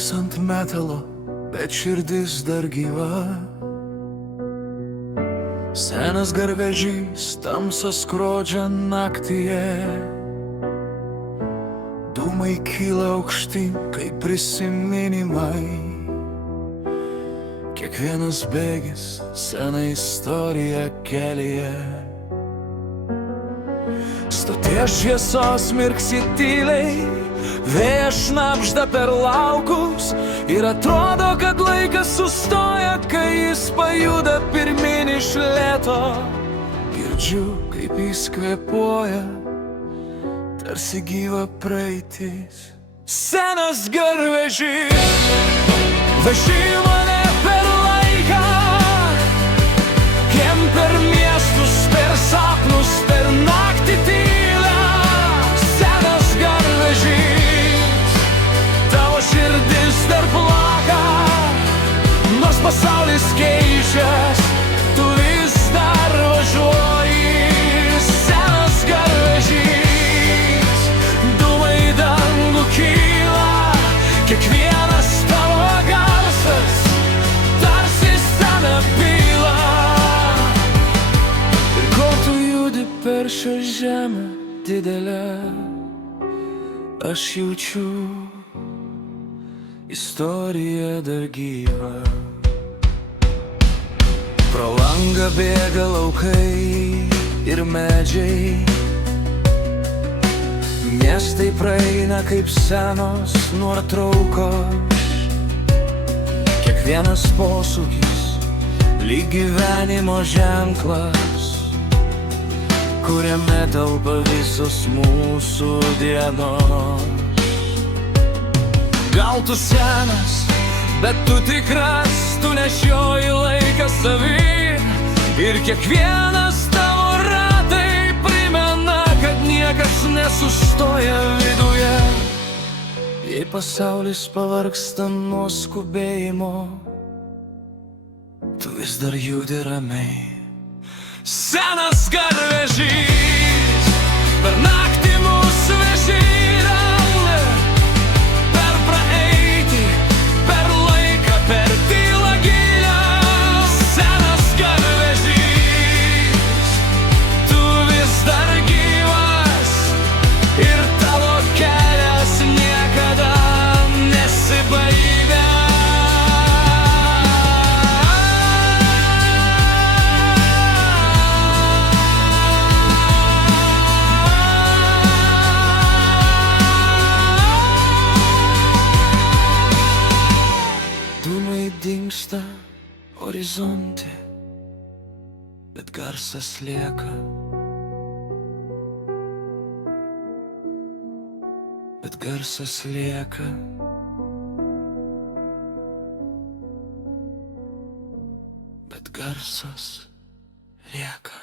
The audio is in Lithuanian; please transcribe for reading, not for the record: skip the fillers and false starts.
Akys ant metalo, bet širdis dar gyva. Senas garvežys tamsą skrodžia naktyje. Dūmai kyla aukštyn, kaip prisiminimai. Kiekvienas bėgis seną istoriją kelyje. Stoties šviesos mirksi tyliai, vėjas šnabžda per laukus ir atrodo, kad laikas sustoja, kai jis pajuda pirmin iš lėto. Girdžiu, kaip jis kvėpuoja, tarsi gyva praeitis. Senas garvežys veži mane per laiką, kiem per miestus, per sapnus, per naktį tylą. Senas garvežys, tavo širdis dar plaka, nors pasaulis keičias, tu vis dar važiuoji. Senas garvežys, dūmai į dangų kyla, kiekvienas tavo garsas tarsi sena byla. Ir kol tu judi per šią žemę didelę, aš jaučiu, istorija dar gyva. Pro langą bėga laukai ir medžiai, miestai praeina kaip senos nuotraukos. Kiekvienas posūkis lyg gyvenimo ženklas, kuriame telpa visos mūsų dienos. Gal tu senas, bet tu tikras, tu nešioji laiką savy. Ir kiekvienas tavo ratai primena, kad niekas nesustoja viduje. Jei pasaulis pavargsta nuo skubėjimo, tu vis dar judi ramiai. Senas garvežys per naktį mūsų veži atgal, per praeitį, per laiką, per tylą gilią. Senas garvežys, tu vis dar gyvas ir tavo kelias niekada nesibaigia. Dūmai dingsta horizonte, bet garsas lieka. Bet garsas lieka. Bet garsas lieka.